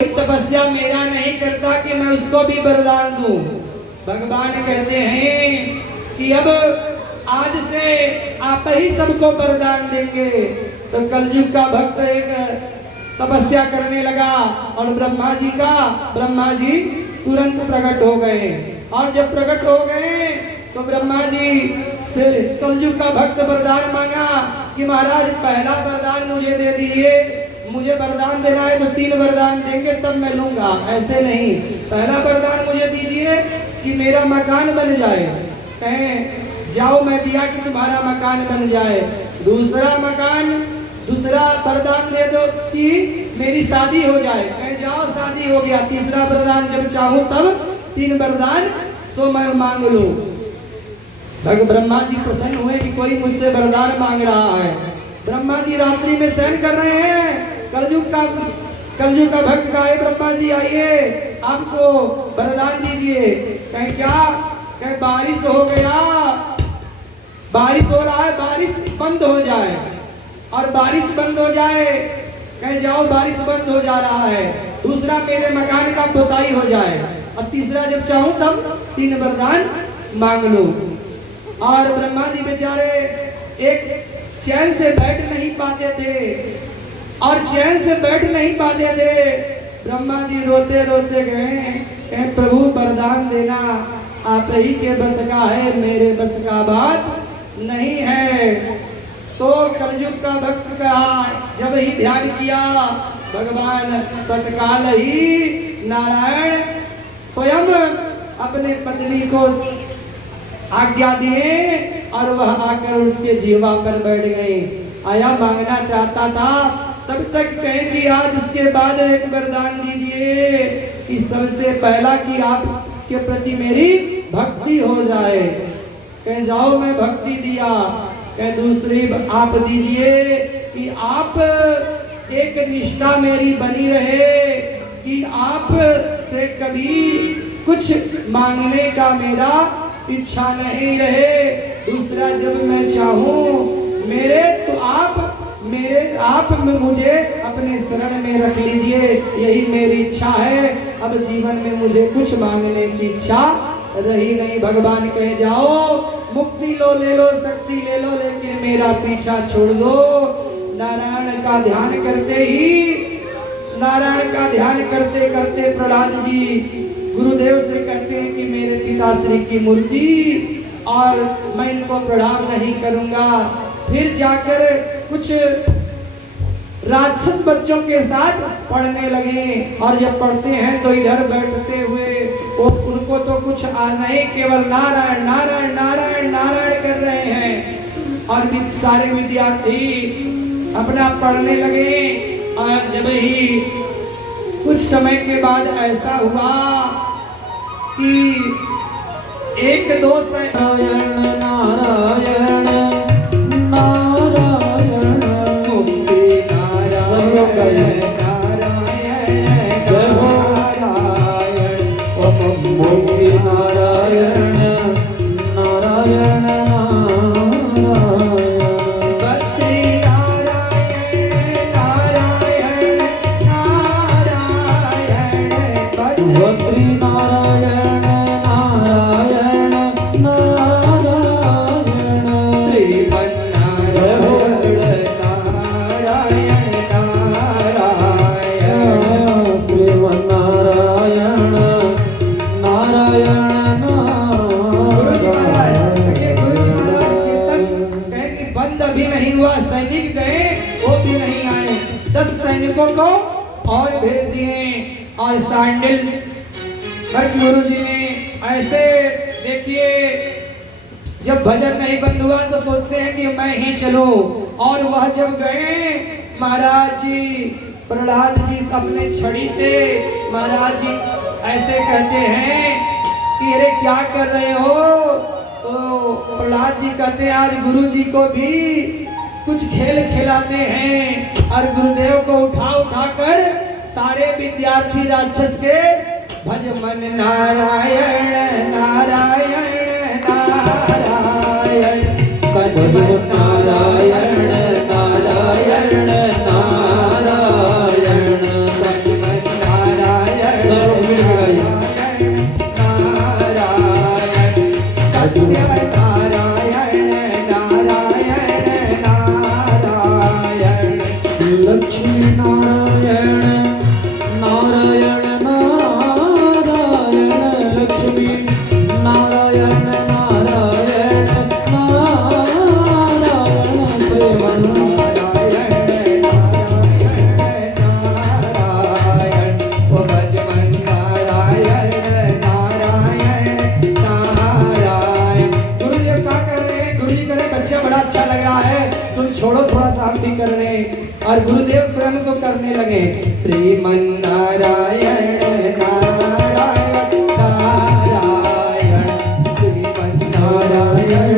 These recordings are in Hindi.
तपस्या मेरा नहीं करता कि मैं उसको भी वरदान दूं। भगवान कहते हैं कि अब आज से आप ही सबको वरदान देंगे। तो कलयुग का भक्त एक तपस्या करने लगा और ब्रह्मा जी तुरंत प्रकट हो गए। और जब प्रकट हो गए तो ब्रह्मा जी से कलयुग का भक्त वरदान मांगा कि महाराज पहला वरदान मुझे दे दीजिए, मुझे वरदान देना है तो 3 वरदान देंगे तब मैं लूंगा, ऐसे नहीं। पहला वरदान मुझे दीजिए कि मेरा मकान बन जाए, कहें जाओ मैं दिया कि तुम्हारा मकान बन जाए। दूसरा वरदान दे दो कि मेरी शादी हो जाए, कहें जाओ शादी हो गया। तीसरा वरदान जब चाहूं तब 3 वरदान सो मैं मांग लूं। ब्रह्मा जी प्रसन्न हुए कि कोई मुझसे वरदान मांग रहा है। ब्रह्मा जी रात्रि में शयन कर रहे हैं। कलयुग का भक्त का है, ब्रह्मा जी आइए आपको वरदान दीजिए। कहें क्या? कहें बारिश हो गया, बारिश हो रहा है, बारिश बंद हो जाए। और बारिश बंद हो जाए, कहें जाओ बारिश बंद हो जा रहा है। दूसरा मेरे मकान का पोताई हो जाए। और तीसरा जब चाहूं तब 3 वरदान मांग लो। और ब्रह्मा जी बेचारे एक चैन से बैठ नहीं पाते थे, और चैन से बैठ नहीं पाते थे। ब्रह्मा जी रोते रोते गए, प्रभु वरदान देना आप ही के बस का है, मेरे बस का बात नहीं है। तो कलयुग का भक्त का जब ही ध्यान किया, भगवान तत्काल ही नारायण स्वयं अपने पत्नी को आज्ञा दिए और वह आकर उसके जीवा पर बैठ गए। आया मांगना चाहता था, तब तक कहें कि आज इसके बाद एक वरदान दीजिए कि सबसे पहला कि आपके प्रति मेरी भक्ति हो जाए। कहें जाओ मैं भक्ति दिया। कहें दूसरी आप दीजिए कि आप एक निष्ठा मेरी बनी रहे कि आप से कभी कुछ मांगने का मेरा इच्छा नहीं रहे। दूसरा जब मैं चाहूं मेरे तो आप मुझे अपने शरण में रख लीजिए, यही मेरी इच्छा है। अब जीवन में मुझे कुछ मांगने की इच्छा रही नहीं। भगवान कहे जाओ मुक्ति लो, ले लो, शक्ति ले लो, लेकिन मेरा पीछा छोड़ दो। नारायण का ध्यान करते करते प्रहलाद जी गुरुदेव से कहते हैं कि मेरे पिताश्री की मूर्ति और मैं इनको प्रणाम नहीं करूंगा। फिर जाकर कुछ राक्षस बच्चों के साथ पढ़ने लगे। और जब पढ़ते हैं तो इधर बैठते हुए उनको तो कुछ नहीं, केवल नारायण नारायण नारायण नारायण कर रहे हैं। और भी सारे विद्यार्थी अपना पढ़ने लगे। और जब ही कुछ समय के बाद ऐसा हुआ कि 1-2 नारायण नारायण नारायण मुक्ति नारायण नारायण नारायण मुक्ति नारायण नारायण सैनिक गए वो भी नहीं आए। 10 सैनिकों को और भेज दिए। और सैंडल गुरु जी ने ऐसे देखिए, जब भजन नहीं बंद हुआ तो सोचते हैं कि मैं ही चलूं। और वह जब गए, महाराज जी प्रहलाद जी अपने छड़ी से महाराज जी ऐसे कहते हैं कि अरे क्या कर रहे हो। तो प्रहलाद जी कहते हैं आज गुरु जी को भी कुछ खेल खिलाते हैं। और गुरुदेव को उठा कर सारे विद्यार्थी राक्षस के भज मन नारायण नारायण नारायण भज मन नारायण नारायण नारायण भज मन नारायण नारायण नारायण लक्ष्मी नारायण नारायण नारायण लक्ष्मी नारायण नारायण नारायण प्रेमन नारायण नारायण ओ भजमन नारायण नारायण नारायण। गुरुदेव क्या कर रहे हैं? गुरुजी कह रहे हैं बच्चा बड़ा अच्छा लग रहा है, तुम छोड़ो थोड़ा सा हम भी कर रहे हैं। और गुरुदेव स्वयं को करने लगे श्रीमन नारायण नारायण नारायण श्रीमन नारायण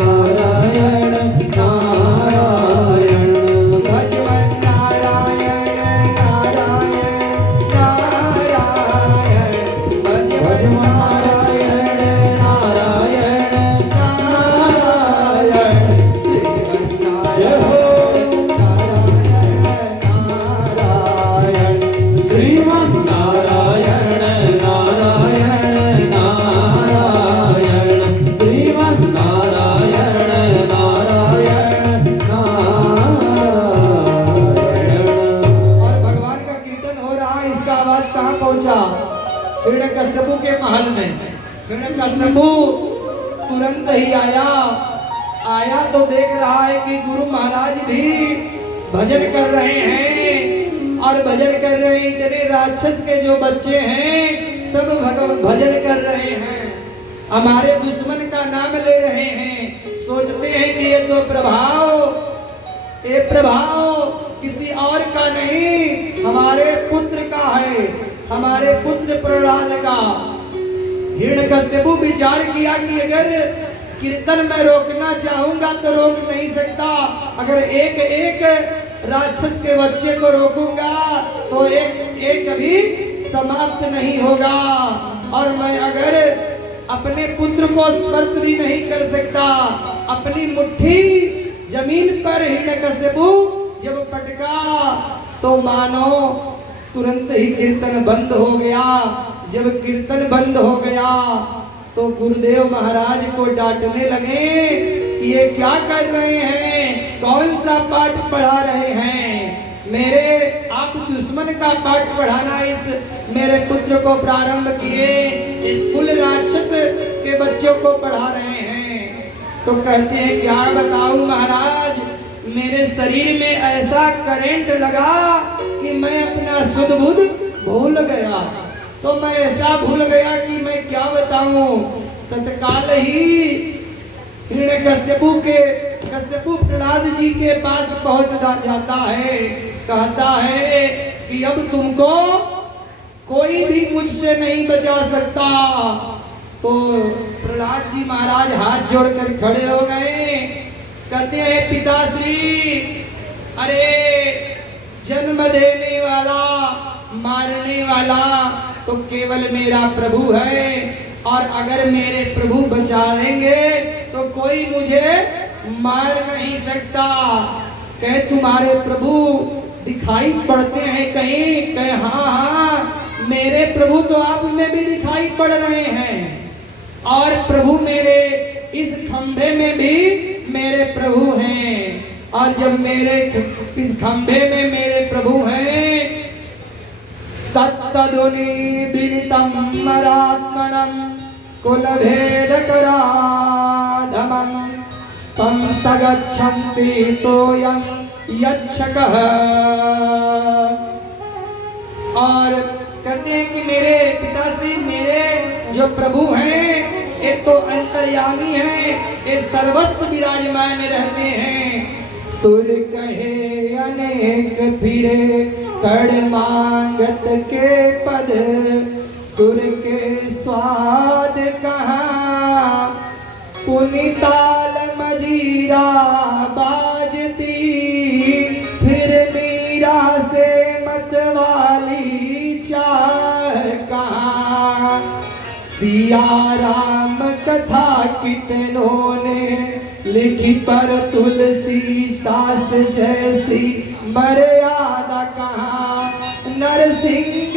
नारायण नारायण भजमन नारायण नारायण नारायण भजमन नारायण नारायण नारायण श्रीमन नारायण नारायण श्रीमन नारायण नारायण नारायण श्रीमन नारायण नारायण नारायण। और भगवान का कीर्तन हो रहा है, इसका आवाज कहाँ पहुंचा? हिरण्यकश्यपु के महल में। हिरण्यकश्यपु तुरंत ही आया तो देख रहा है कि गुरु महाराज भी भजन कर रहे हैं और भजन कर रहे हैं। इतने राक्षस के जो बच्चे हैं सब भजन कर रहे हैं, हमारे दुश्मन का नाम ले रहे हैं। सोचते हैं कि ये तो प्रभाव किसी और का नहीं, हमारे पुत्र का है, हमारे पुत्र प्रहलाद का। हिरण्यकश्यपु विचार किया कि अगर कीर्तन में रोकना चाहूंगा तो रोक नहीं सकता, अगर एक एक राक्षस के बच्चे को रोकूंगा तो एक भी समाप्त नहीं होगा, और मैं अगर अपने पुत्र को स्पर्श भी नहीं कर सकता। अपनी मुट्ठी जमीन पर हिरण्यकश्यपु जब पटका तो मानो तुरंत ही कीर्तन बंद हो गया। जब कीर्तन बंद हो गया तो गुरुदेव महाराज को डांटने लगे कि ये क्या कर रहे हैं, कौन सा पाठ पढ़ा रहे हैं? मेरे आप दुश्मन का पाठ पढ़ाना इस मेरे पुत्र को प्रारंभ किए, इस कुल राक्षस के बच्चों को पढ़ा रहे हैं। तो कहते हैं क्या बताऊं महाराज, मेरे शरीर में ऐसा करंट लगा कि मैं अपना सुध बुध भूल गया। तो मैं ऐसा भूल गया कि मैं क्या बताऊं। तत्काल ही हिरण्यकश्यपु प्रहलाद जी के पास पहुंच जाता है, कहता है कि अब तुमको कोई भी मुझसे नहीं बचा सकता। तो प्रहलाद जी महाराज हाथ जोड़कर खड़े हो गए, कहते हैं पिताश्री, अरे जन्म देने वाला मारने वाला तो केवल मेरा प्रभु है, और अगर मेरे प्रभु बचा लेंगे तो कोई मुझे मार नहीं सकता। कहे तुम्हारे प्रभु दिखाई पड़ते हैं कहीं? कहे हाँ, मेरे प्रभु तो आप में भी दिखाई पड़ रहे हैं, और प्रभु मेरे इस खंभे में भी मेरे प्रभु हैं। और जब मेरे इस खंभे में मेरे प्रभु हैं, तत्तदुनि विनितं मरात्मनं कुलभेदकराधमं तं सगच्छन्ति तोयं यक्षकः। और कहते हैं कि मेरे पिताश्री, मेरे जो प्रभु हैं ये तो अंतर्यामी हैं, ये सर्वस्व विराजमान रहते हैं। सुर कहे अनेक फिरे कड़ मांगत के पद, सुर के स्वाद कहाँ पुनिताल मजीरा बाजती, फिर मीरा से मतवाली चाह कहाँ। सिया राम कथा कितनों ने लिखी पर तुलसी दास जैसी मर्यादा कहाँ। नरसिंह